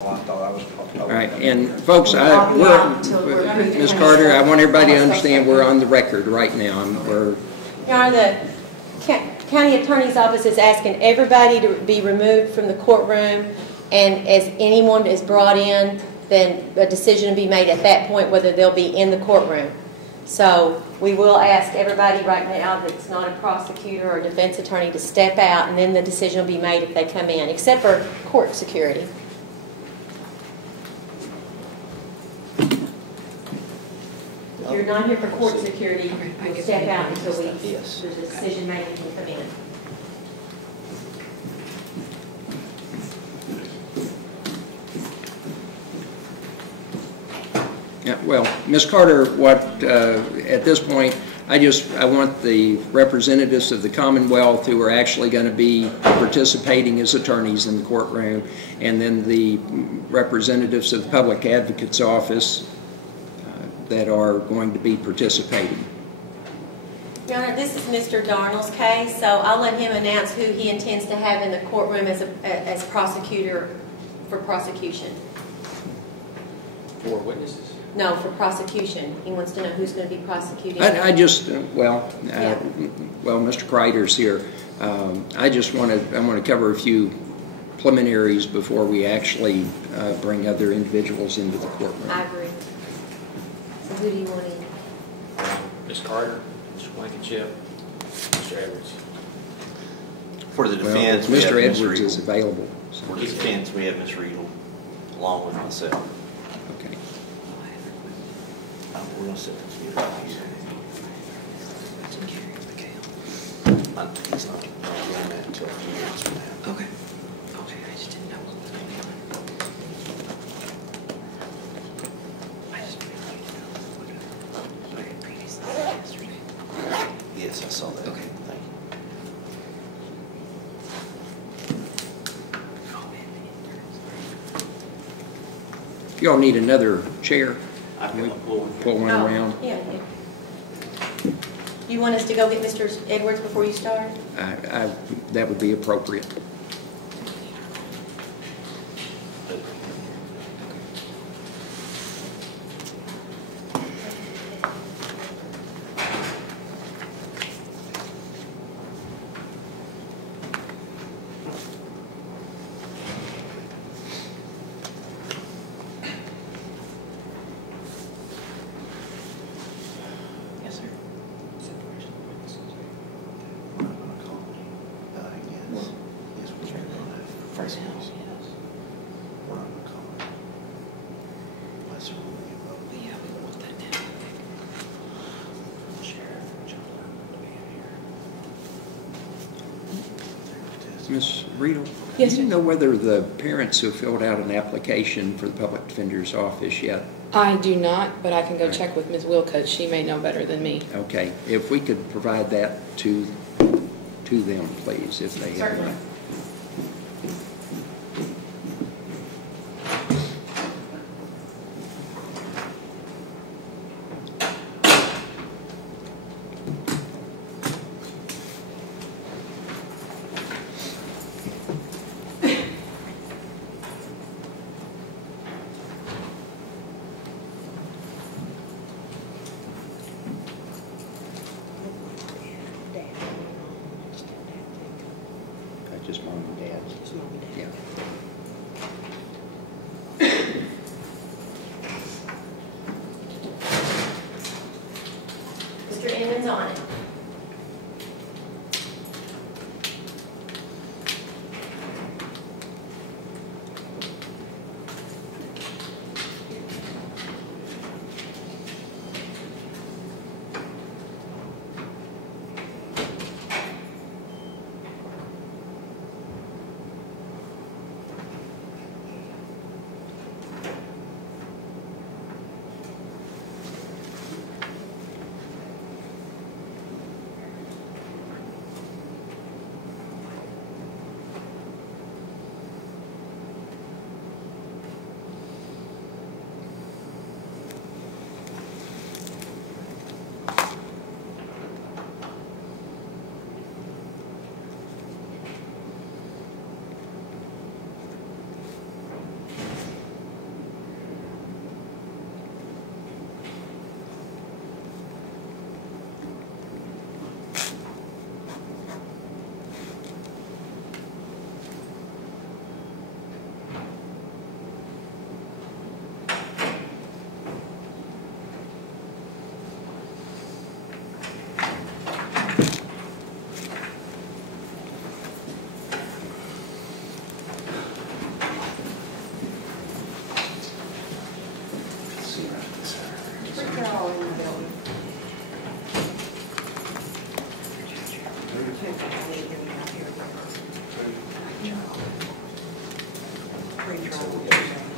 I thought I was. All right, and folks, Ms. Carter, I want everybody to understand we're on the record right now. Your Honor, the county attorney's office is asking everybody to be removed from the courtroom, and as anyone is brought in, then a decision will be made at that point whether they'll be in the courtroom. So we will ask everybody right now that's not a prosecutor or defense attorney to step out, and then the decision will be made if they come in, except for court security. If you're not here for court security, you'll step out until the decision making can come in. Yeah, well, Ms. Carter, at this point, I want the representatives of the Commonwealth who are actually going to be participating as attorneys in the courtroom, and then the representatives of the Public Advocate's Office that are going to be participating. Your Honor, this is Mr. Darnell's case, so I'll let him announce who he intends to have in the courtroom as prosecutor for prosecution. For witnesses? No, for prosecution. He wants to know who's going to be prosecuting. Well, Mr. Kreider's here. I want to cover a few preliminaries before we actually bring other individuals into the courtroom. I agree. So who do you want in? Ms. Carter, Mr. Blankenship, Mr. Edwards. For the defense, well, Mr. Edwards is available. So. For the defense, we have Ms. Riedel, along with myself. Okay. We're going to sit this here. He's not doing that until a few minutes from now. Okay. Okay, I just didn't know. Yes, I saw that. Okay. Thank you. You all need another chair? I've got a pull one around. Yeah. You want us to go get Mr. Edwards before you start? That would be appropriate. Ms. Riedel, yes, do you know whether the parents have filled out an application for the Public Defender's Office yet? I do not, but I can go check with Ms. Wilcutt. She may know better than me. Okay. If we could provide that to them, please, if they have one. Just mom and dad. Just mom and dad. Yeah. Mr. Inman's on it.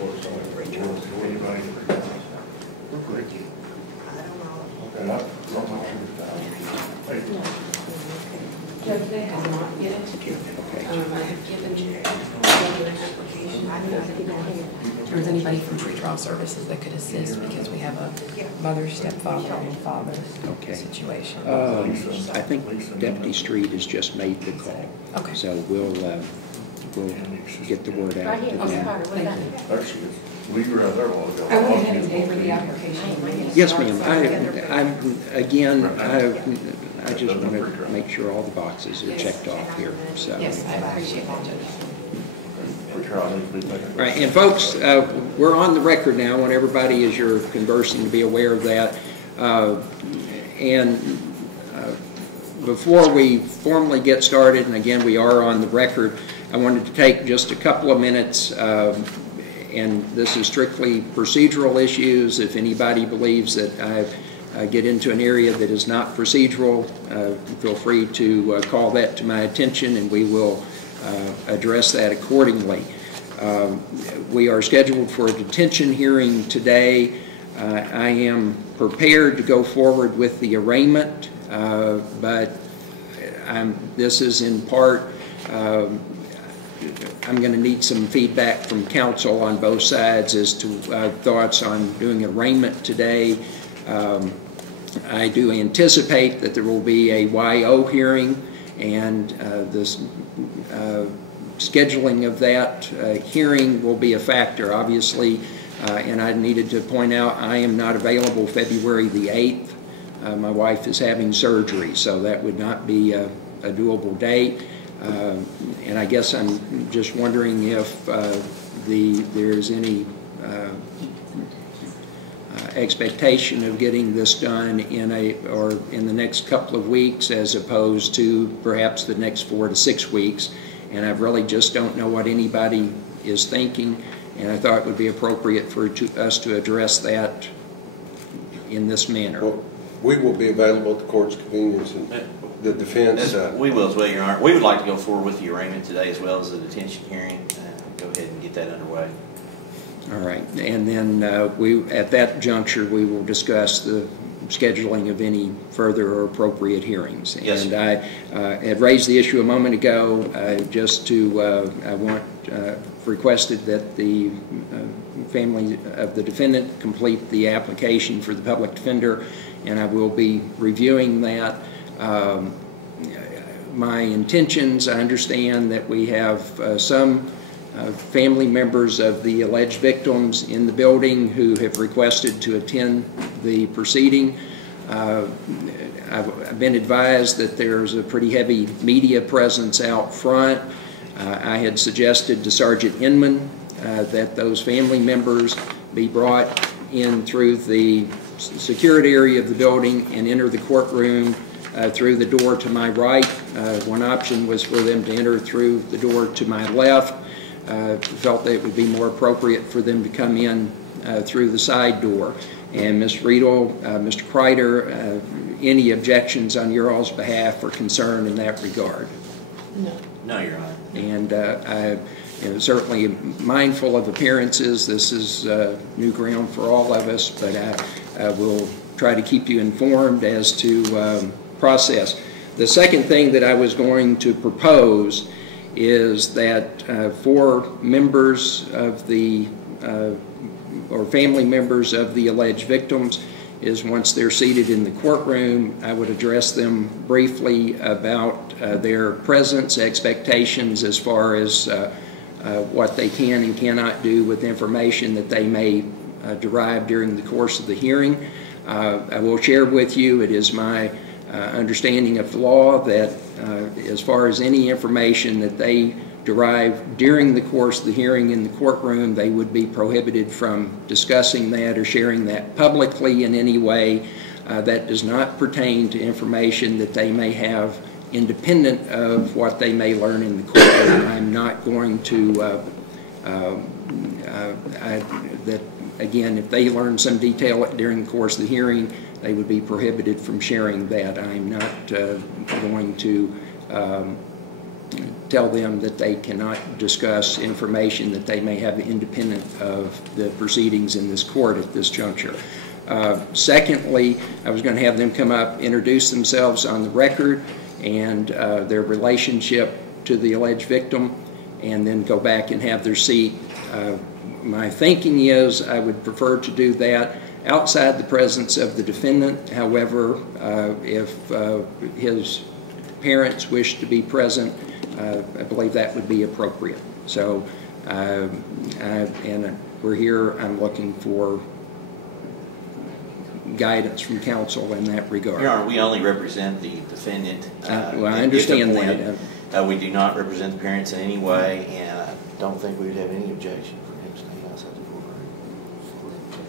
Judge, they have not yet. I have given you an application. If there's anybody from pretrial services that could assist, because we have a mother, stepfather, and father Okay. situation. I think Deputy Street has just made the call. Okay. So we'll get the word out Right to here, Ms. them. Carter, what about you? Actually, we were out there a while ago. I went ahead and paid for the application. Yes, ma'am. I just want to make sure all the boxes are checked off here, so. Yes, I appreciate that, Judge. We try to be taken. All right, and folks, we're on the record now. I want everybody, as you're conversing, to be aware of that. Before we formally get started, and again, we are on the record, I wanted to take just a couple of minutes, and this is strictly procedural issues. If anybody believes that I get into an area that is not procedural, feel free to call that to my attention, and we will address that accordingly. We are scheduled for a detention hearing today. I am prepared to go forward with the arraignment, but this is in part, I'm going to need some feedback from counsel on both sides as to thoughts on doing arraignment today. I do anticipate that there will be a YO hearing, and this scheduling of that hearing will be a factor, obviously, and I needed to point out I am not available February the 8th. My wife is having surgery, so that would not be a doable date. And I guess I'm just wondering if there's any expectation of getting this done in the next couple of weeks, as opposed to perhaps the next 4 to 6 weeks. And I really just don't know what anybody is thinking, and I thought it would be appropriate for us to address that in this manner. Well, we will be available at the court's convenience, and the defense. We will as well, Your Honor. We would like to go forward with the arraignment today as well as the detention hearing. Go ahead and get that underway. All right, and then at that juncture, we will discuss the scheduling of any further or appropriate hearings. Yes, and I had raised the issue a moment ago, requested that the family of the defendant complete the application for the public defender, and I will be reviewing that. My intentions, I understand that we have some family members of the alleged victims in the building who have requested to attend the proceeding. I've been advised that there's a pretty heavy media presence out front. I had suggested to Sergeant Inman that those family members be brought in through the security area of the building and enter the courtroom through the door to my right. One option was for them to enter through the door to my left. Felt that it would be more appropriate for them to come in through the side door. And Ms. Riedel, Mr. Kreider, any objections on your all's behalf or concern in that regard? No. No, Your Honor. And I'm certainly mindful of appearances. This is new ground for all of us, but I will try to keep you informed as to process. The second thing that I was going to propose is that for members of the or family members of the alleged victims, is once they're seated in the courtroom, I would address them briefly about their presence, expectations as far as what they can and cannot do with information that they may derive during the course of the hearing. I will share with you, it is my understanding of the law that as far as any information that they derive during the course of the hearing in the courtroom, they would be prohibited from discussing that or sharing that publicly in any way. That does not pertain to information that they may have independent of what they may learn in the courtroom. I'm not going to, again, if they learn some detail during the course of the hearing, they would be prohibited from sharing that. I'm not going to tell them that they cannot discuss information that they may have independent of the proceedings in this court at this juncture. Secondly, I was going to have them come up, introduce themselves on the record and their relationship to the alleged victim, and then go back and have their seat. My thinking is I would prefer to do that outside the presence of the defendant. However, if his parents wish to be present, I believe that would be appropriate. So, and we're here, I'm looking for guidance from counsel in that regard. Your Honor, we only represent the defendant. Well, I understand that. We do not represent the parents in any way, and I don't think we would have any objection for him staying outside the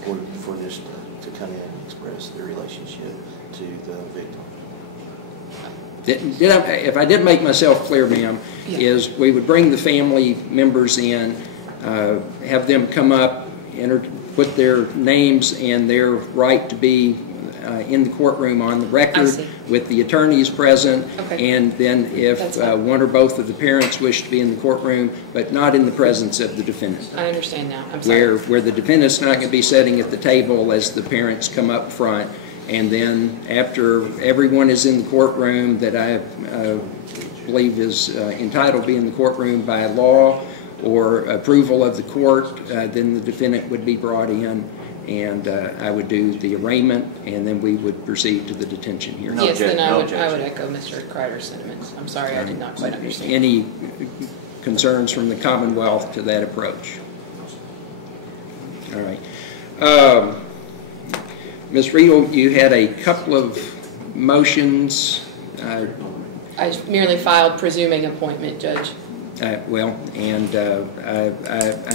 courtroom for this to come in and express their relationship to the victim. If I did make myself clear, ma'am, Yeah. is we would bring the family members in, have them come up, put their names and their right to be in the courtroom on the record with the attorneys present, Okay. and then if one or both of the parents wish to be in the courtroom, but not in the presence of the defendant. I understand now. I'm sorry. Where the defendant's not going to be sitting at the table as the parents come up front, and then after everyone is in the courtroom that I believe is entitled to be in the courtroom by law or approval of the court, then the defendant would be brought in, and I would do the arraignment, and then we would proceed to the detention hearing. No Yes, then I would objection. echo Mr. Kreider's sentiments. I'm sorry, I did not quite understand. Any concerns from the Commonwealth to that approach? All right. Ms. Riedel, you had a couple of motions. I merely filed presuming appointment, Judge. Well, and I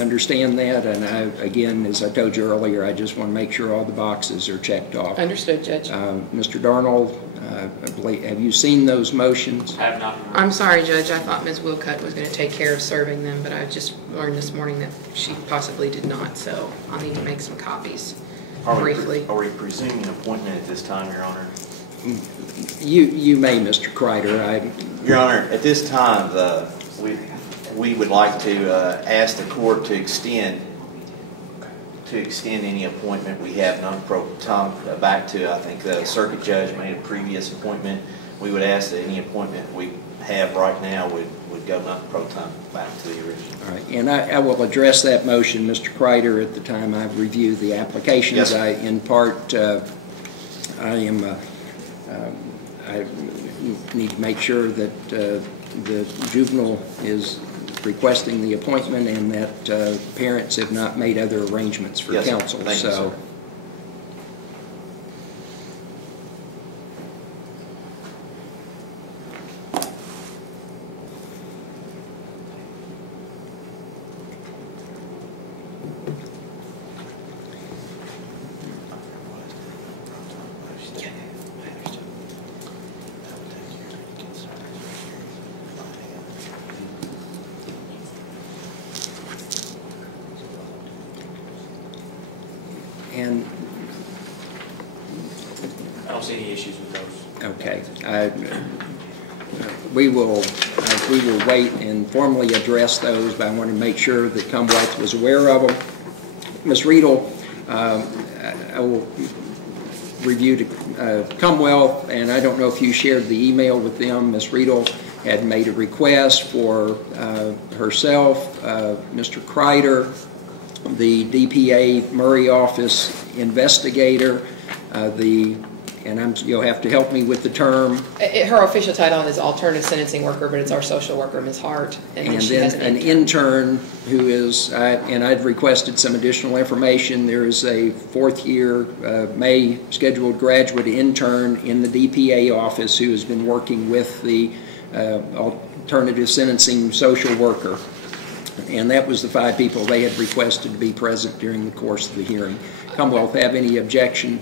understand that, and again, as I told you earlier, I just want to make sure all the boxes are checked off. Understood, Judge. Mr. Darnold, I believe, have you seen those motions? I have not. I'm sorry, Judge. I thought Ms. Wilcutt was going to take care of serving them, but I just learned this morning that she possibly did not, so I'll need to make some copies briefly. Are we presuming an appointment at this time, Your Honor? You may, Mr. Kreider. Your Honor, at this time, we would like to ask the court to extend any appointment we have non-pro-tom back to, I think the circuit judge made a previous appointment. We would ask that any appointment we have right now would go non-pro-tom back to the original. All right, and I will address that motion, Mr. Kreider, at the time I review the applications. Yes. In part, I need to make sure that the juvenile is requesting the appointment and that parents have not made other arrangements for Yes, counsel. thank you, sir. And I don't see any issues with those. okay, we will wait and formally address those, but I want to make sure that Commonwealth was aware of them. Ms. Riedel, I will review to Commonwealth, and I don't know if you shared the email with them. Ms. Riedel had made a request for herself, Mr. Kreider, the DPA Murray office investigator, and you'll have to help me with the term. Her official title is alternative sentencing worker, but it's our social worker, Ms. Hart. And then an intern who is, and I'd requested some additional information. There is a fourth-year May scheduled graduate intern in the DPA office who has been working with the alternative sentencing social worker. And that was the 5 people they had requested to be present during the course of the hearing. Commonwealth have any objection?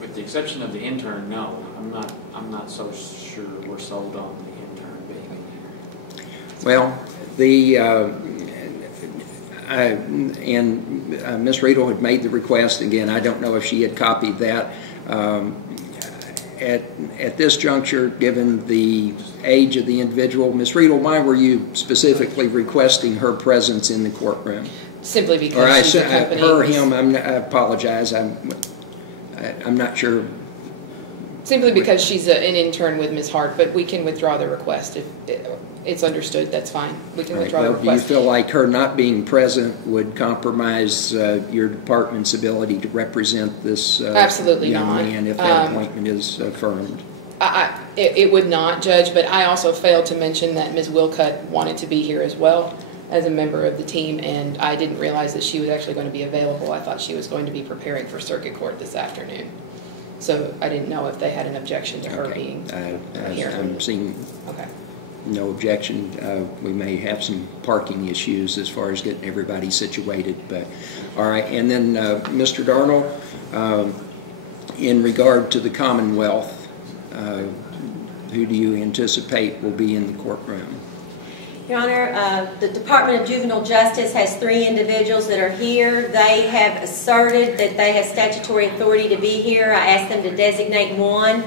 With the exception of the intern, no. I'm not so sure we're sold on the intern being in here. Well, Ms. Riedel had made the request. Again, I don't know if she had copied that. at this juncture, given the age of the individual, Ms. Riedel, why were you specifically requesting her presence in the courtroom? Simply Or because she's accompanying. her, him, I apologize, I'm not sure. Simply because she's an intern with Ms. Hart, but we can withdraw the request. If it's understood, that's fine. We can Right, withdraw the well, do you request. feel like her not being present would compromise your department's ability to represent this Absolutely young not. man if that appointment is affirmed? It would not, Judge, but I also failed to mention that Ms. Wilcutt wanted to be here as well as a member of the team, and I didn't realize that she was actually going to be available. I thought she was going to be preparing for circuit court this afternoon. So I didn't know if they had an objection to her Okay. being I'm here. seeing Okay. no objection. We may have some parking issues as far as getting everybody situated, but, all right. And then, Mr. Darnell, in regard to the Commonwealth, who do you anticipate will be in the courtroom? Your Honor, the Department of Juvenile Justice has 3 individuals that are here. They have asserted that they have statutory authority to be here. I asked them to designate one.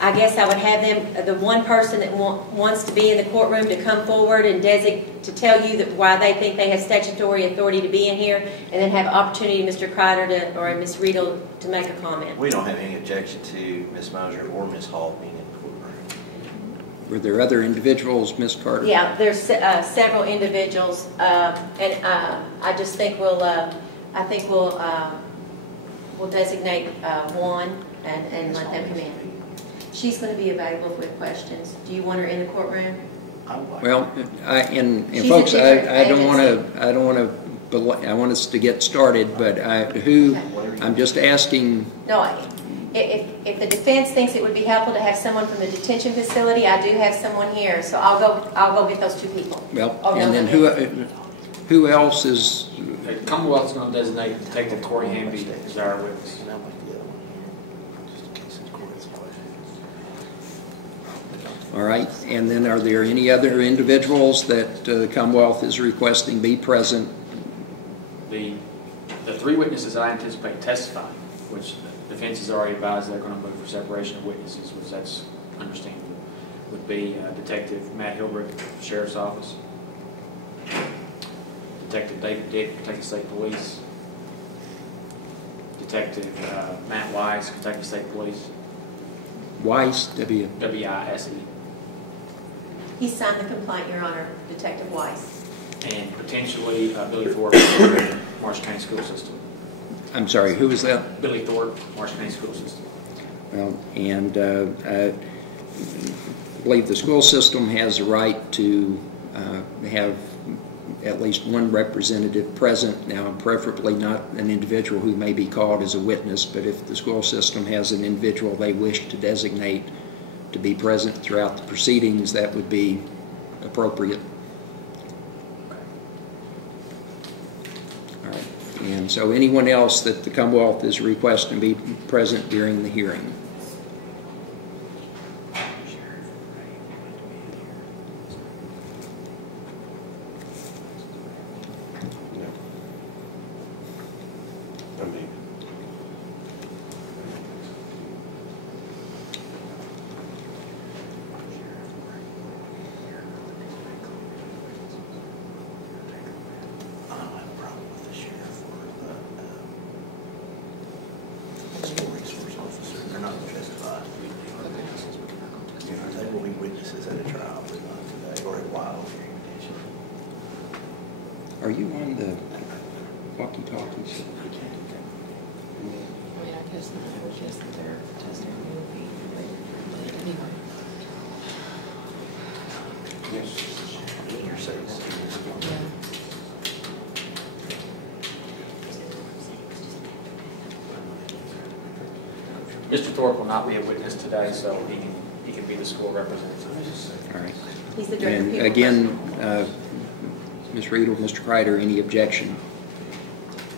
I guess I would have them, the one person that wants to be in the courtroom, to come forward and to tell you that why they think they have statutory authority to be in here, and then have opportunity, Mr. Kreider or Ms. Riedel, to make a comment. We don't have any objection to Ms. Moser or Ms. Hall being in the courtroom. Were there other individuals, Ms. Carter? Yeah, there's several individuals, and I just think we'll designate one and let them come in. She's going to be available for questions. Do you want her in the courtroom? I would like. Well, and She's a folks, different I want us to get started, but I'm just asking. No, if the defense thinks it would be helpful to have someone from the detention facility, I do have someone here, so I'll go get those 2 people. Well, Oh, no, and then no. who else is? The Commonwealth's going to designate Detective Corey Hamby as our witness. And I'd like the other one here, just in case it's court is questioned. All right, and then are there any other individuals that the Commonwealth is requesting be present? The 3 witnesses I anticipate testifying, which the defense has already advised they're going to move for separation of witnesses, which that's understandable, would be Detective Matt Hilbrick, Sheriff's Office, Detective David Dick, Kentucky State Police, Detective Matt Wise, Kentucky State Police, Weiss, WISE, He signed the complaint, Your Honor, Detective Weiss. and potentially Billy Thorpe, Marshall County School System. I'm sorry, who was that? Billy Thorpe, Marshall County School System. Well, and I believe the school system has a right to have at least one representative present. Now, preferably not an individual who may be called as a witness, but if the school system has an individual they wish to designate to be present throughout the proceedings, that would be appropriate. All right. And so anyone else that the Commonwealth is requesting be present during the hearing? I mean, I don't have a problem with the sheriff or the school resource officer. They're not going to testify. They will be witnesses at a trial, but not today or at Wild. Are you on the walkie-talkies? I mean, I guess not. I would guess that their testimony would be later. Anyway. You're saying that. Yeah. Mr. Thorpe will not be a witness today, so he can be the school representative. All right. He's the director of And people. again, Ms. Riedel, Mr. Kreider, any objection?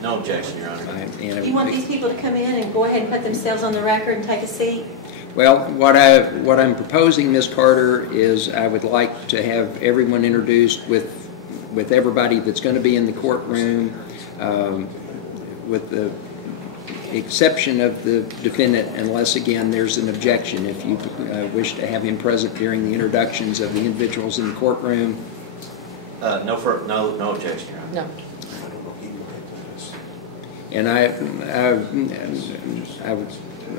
No objection, Your Honor. All right, Do you want these people to come in and go ahead and put themselves on the record and take a seat? Well, what I'm proposing, Ms. Carter, is I would like to have everyone introduced with everybody that's going to be in the courtroom, with the exception of the defendant unless, again, there's an objection. If you wish to have him present during the introductions of the individuals in the courtroom. No objection, Your Honor. No. And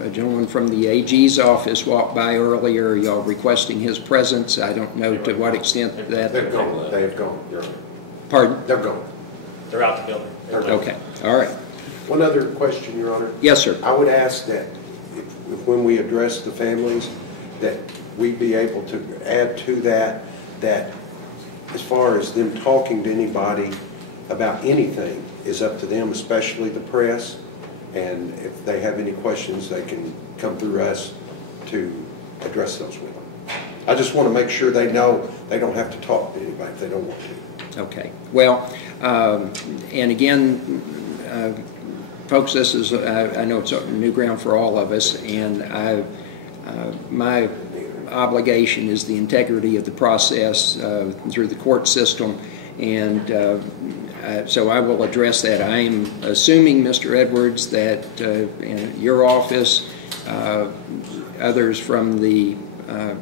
a gentleman from the AG's office walked by earlier. Y'all requesting his presence. I don't know to what extent that. They're gone, they have gone, Your Honor. Pardon? They're gone. They're out the building. Okay, all right. One other question, Your Honor. Yes, sir. I would ask that if when we address the families, that we be able to add to that, that as far as them talking to anybody about anything is up to them, especially the press. And if they have any questions, they can come through us to address those with them. I just want to make sure they know they don't have to talk to anybody if they don't want to. Okay. Well, and again, folks, this is, I know it's new ground for all of us, and my obligation is the integrity of the process through the court system, and so I will address that. I am assuming, Mr. Edwards, that in your office, others from the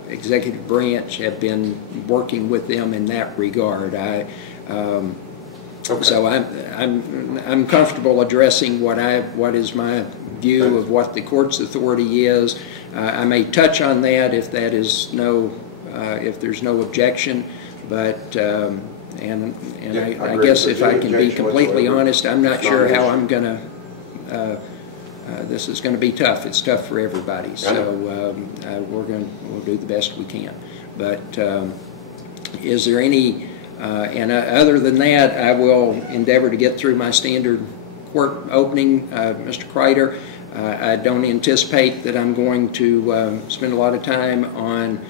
executive branch have been working with them in that regard. Okay. So I'm comfortable addressing what is my view of what the court's authority is. I may touch on that if that is if there's no objection, but I guess if I can be completely honest, I'm not sure how I'm going to. This is going to be tough. It's tough for everybody. So we'll do the best we can. But is there any? And other than that, I will endeavor to get through my standard court opening, Mr. Kreider. I don't anticipate that I'm going to spend a lot of time on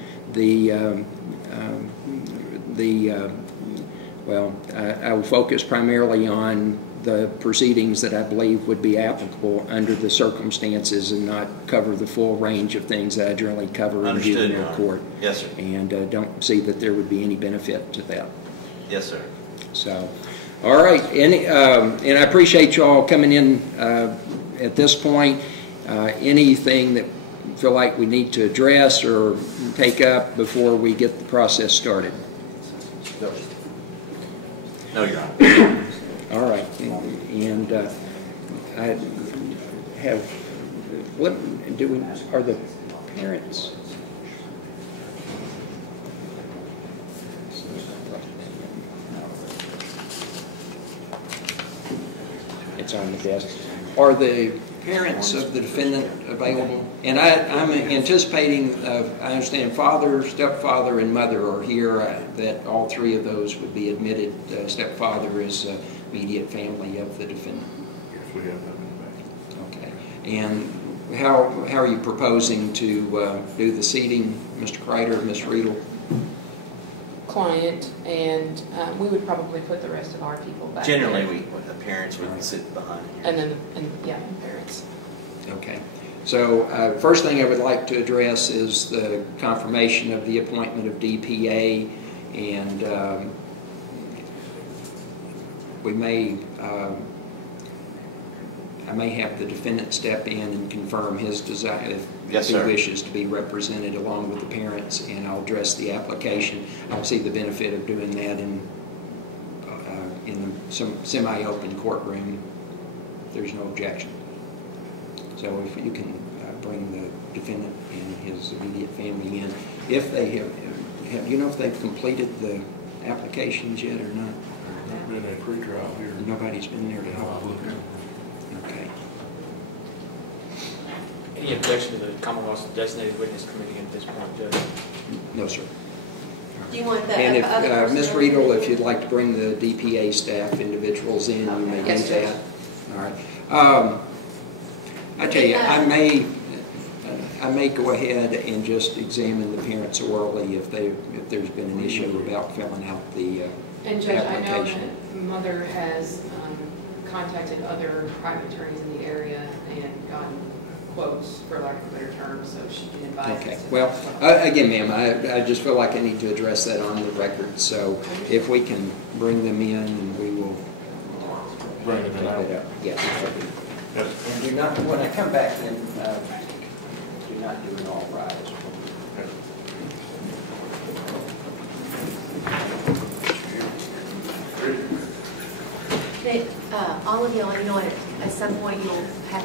I will focus primarily on the proceedings that I believe would be applicable under the circumstances and not cover the full range of things that I generally cover in juvenile court. Yes, sir. And don't see that there would be any benefit to that. Yes, sir. So, all right. And I appreciate you all coming in at this point. Anything that you feel like we need to address or take up before we get the process started? No, Your Honor. All right. And I have, are the parents? It's on the desk. Are the parents of the defendant available? And I'm anticipating, I understand father, stepfather, and mother are here, that all three of those would be admitted. Stepfather is immediate family of the defendant. Yes, we have that in the back. Okay. And how are you proposing to do the seating, Mr. Kreider, Ms. Riedel? Client, and we would probably put the rest of our people back. Generally, the parents would sit behind here. And then, parents. Okay. So first thing I would like to address is the confirmation of the appointment of DPA, and we may, I may have the defendant step in and confirm his desire if he wishes to be represented along with the parents, and I'll address the application. I don't see the benefit of doing that in some semi-open courtroom. There's no objection. So if you can bring the defendant and his immediate family in, if they have you know if they've completed the applications yet or not? There's been a pre-trial here. Nobody's been there to help. Okay. Any objection to the Commonwealth's designated witness committee at this point, Judge? No, sir. Do you want the And other if person? Ms. Riedel, if you'd like to bring the DPA staff individuals in, you may do Yes, that. Judge. All right. I tell you, I may go ahead and just examine the parents orally if there's been an issue about filling out the And Judge, I know application. that Mother has contacted other private attorneys in the area and gotten quotes, for lack of a better term, so she can advise us. Okay. Well, again, ma'am, I just feel like I need to address that on the record. So if we can bring them in, and we will Bring them take out. it up. Yeah. Yes. And do not, when I come back, then do not do an all rise. All of y'all, you know, at some point you'll have